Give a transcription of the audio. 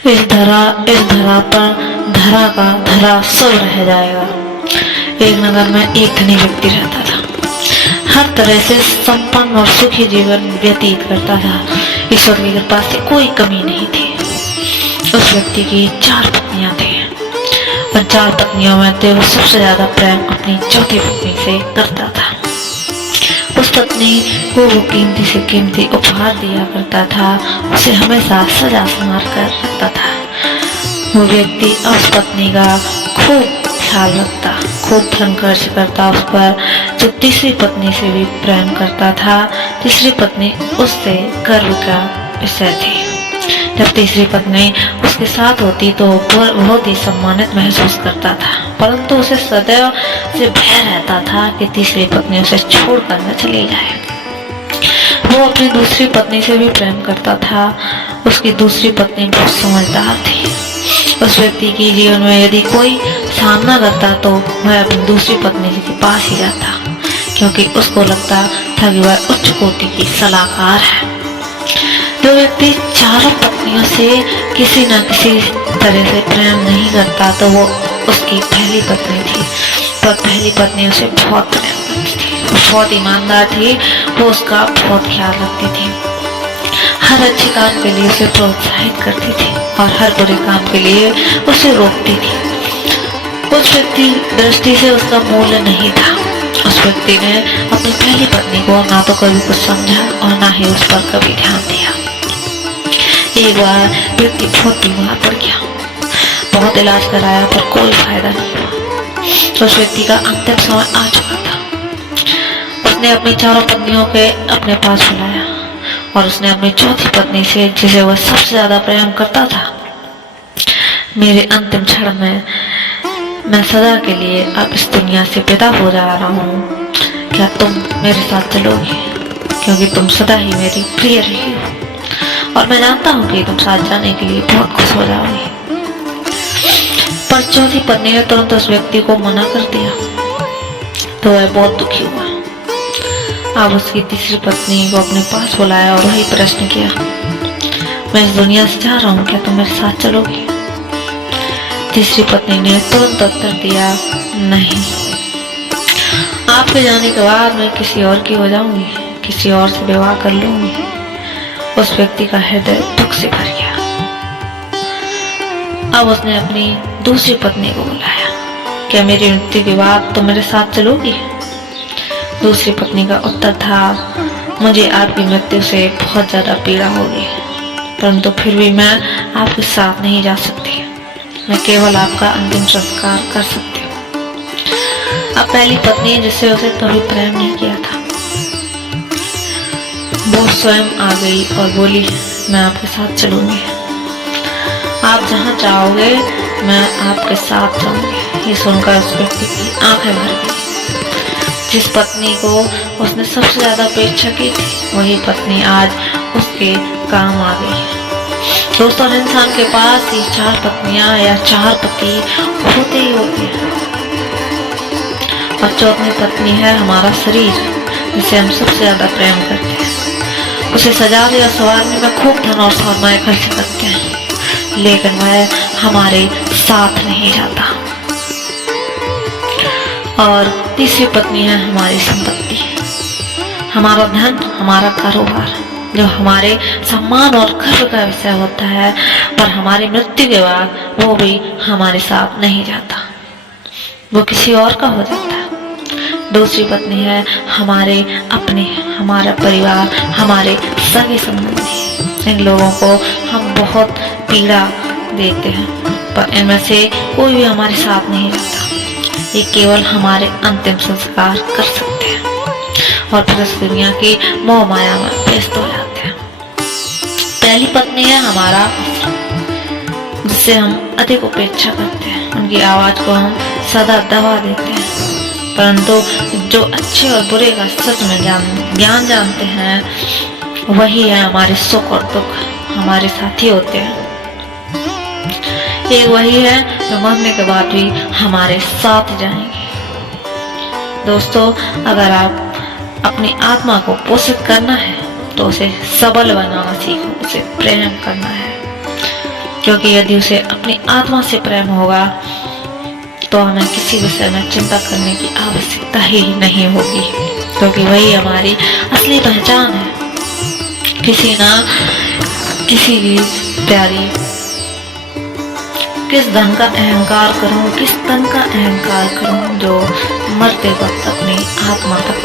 इस धरा पर धरा का धरा सब रह जाएगा। एक नगर में एक धनी व्यक्ति रहता था। हर तरह से संपन्न और सुखी जीवन व्यतीत करता था। ईश्वर की कृपा से कोई कमी नहीं थी। उस व्यक्ति की 4 पत्नियां थी। और 4 पत्नियों में से वो सबसे ज्यादा प्रेम अपनी चौथी पत्नी से करता था। उस पत्नी को वो कीमती से कीमती उपहार दिया करता था। उसे हमेशा सजा संवार कर रखता था। वो व्यक्ति उस पत्नी का खूब ख्याल रखता, खूब धन खर्च करता उस पर। जो तीसरी पत्नी से भी प्रेम करता था। तीसरी पत्नी उससे गर्व का विषय थी। जब तीसरी पत्नी उसके साथ होती तो बहुत ही सम्मानित महसूस करता था, परंतु उसे सदैव से भय रहता था कि तीसरी पत्नी उसे छोड़कर न चली जाए। वो अपनी दूसरी पत्नी से भी प्रेम करता था। उसकी दूसरी पत्नी बहुत समझदार थी। उस व्यक्ति के जीवन में यदि कोई सामना करता तो वह अपनी दूसरी पत्नी के पास ही जाता, क्योंकि उसको लगता था कि वह उच्च कोटि की सलाहकार है। जो व्यक्ति 4 पत्नियों से किसी न किसी तरह से प्रेम नहीं करता तो वो उसकी पहली पत्नी थी। पर पहली पत्नी उसे बहुत प्रेम करती थी, बहुत ईमानदार थी। वो उसका बहुत ख्याल रखती थी। हर अच्छे काम के लिए उसे प्रोत्साहित करती थी और हर बुरे काम के लिए उसे रोकती थी। उस व्यक्ति दृष्टि से उसका मूल्य नहीं था। उस व्यक्ति ने अपनी पहली पत्नी को ना तो कभी कुछ समझा और ना ही उस पर कभी ध्यान दिया। एक बार व्यक्ति बहुत बीमार पड़ गया। बहुत इलाज कराया पर कोई फायदा नहीं हुआ। उस व्यक्ति का अंतिम समय आ चुका था। उसने अपनी 4 पत्नियों के अपने पास बुलाया और उसने अपनी चौथी पत्नी से, जिसे वह सबसे ज्यादा प्रेम करता था, मेरे अंतिम क्षण में मैं सदा के लिए अब इस दुनिया से विदा हो जा रहा हूँ, क्या तुम मेरे साथ चलोगी? क्योंकि तुम सदा ही मेरी प्रिय रही हो और मैं जानता हूँ कि तुम साथ जाने के लिए बहुत खुश हो जाओगी। पर चौथी पत्नी ने तुरंत उस व्यक्ति को मना कर दिया तो वह बहुत दुखी हुआ। अब उसकी तीसरी पत्नी को अपने पास बुलाया और वही प्रश्न किया, मैं इस दुनिया से जा रहा हूँ, क्या तुम मेरे साथ चलोगी? तीसरी पत्नी ने तुरंत उत्तर दिया, नहीं, आपके जाने के बाद मैं किसी और की हो जाऊंगी, किसी और से विवाह कर लूंगी। उस व्यक्ति का हृदय दुख से भर गया। अब उसने अपनी दूसरी पत्नी को बुलाया, क्या मेरी मृत्यु के बाद तुम मेरे साथ चलोगी? दूसरी पत्नी का उत्तर था, मुझे आपकी मृत्यु से बहुत ज्यादा पीड़ा होगी, परंतु फिर भी मैं आपके साथ नहीं जा सकती। मैं केवल आपका अंतिम संस्कार कर सकती हूँ। अब पहली पत्नी, जिससे उसे कभी प्रेम नहीं किया था, वो स्वयं आ गई और बोली, मैं आपके साथ चलूंगी, आप जहाँ चाहोगे मैं आपके साथ जाऊंगी। ये सुनकर उस व्यक्ति की आंखें भर गई। जिस पत्नी को उसने सबसे ज्यादा अपेक्षा की थी, वही पत्नी आज उसके काम आ गई। दोस्तों, इंसान के पास ये 4 पत्नियां या 4 पति होते ही होते हैं। और चौथी पत्नी है हमारा शरीर, जिसे हम सबसे ज्यादा प्रेम करते हैं। उसे सजाने और संवारने में खूब धन और सरमाया खर्च करते हैं, लेकिन वह हमारे साथ नहीं जाता। और तीसरी पत्नी है हमारी संपत्ति, हमारा धन, हमारा कारोबार, जो हमारे सम्मान और गर्व का विषय होता है, पर हमारी मृत्यु के बाद वो भी हमारे साथ नहीं जाता, वो किसी और का हो जाता है। दूसरी पत्नी है हमारे अपने, हमारा परिवार, हमारे सगे संबंधी। इन लोगों को हम बहुत पीड़ा देते हैं, पर इनमें से कोई भी हमारे साथ नहीं जाता। ये केवल हमारे अंतिम संस्कार कर सकते हैं और फिर इस दुनिया की मोह माया में व्यस्त हो जाते हैं। पहली पत्नी है हमारा आश्रम, जिससे हम अधिक उपेक्षा करते हैं। उनकी आवाज को हम सदा दबा देते हैं, परंतु जो अच्छे और बुरे का सच में ज्ञान जानते हैं, वही है हमारे सुख और दुख, हमारे साथी होते हैं। एक वही है जो मरने के बाद भी हमारे साथ जाएंगे। दोस्तों, अगर आप अपनी आत्मा को पोषित करना है तो उसे सबल बनाना सीखो, उसे प्रेम करना है। क्योंकि यदि उसे अपनी आत्मा से प्रेम होगा तो हमें किसी विषय में चिंता करने की आवश्यकता ही नहीं होगी, क्योंकि वही हमारी असली पहचान है। किसी भी प्यारी, किस धन का अहंकार करूं, किस तन का अहंकार करूं जो मरते वक्त अपनी आत्मा तक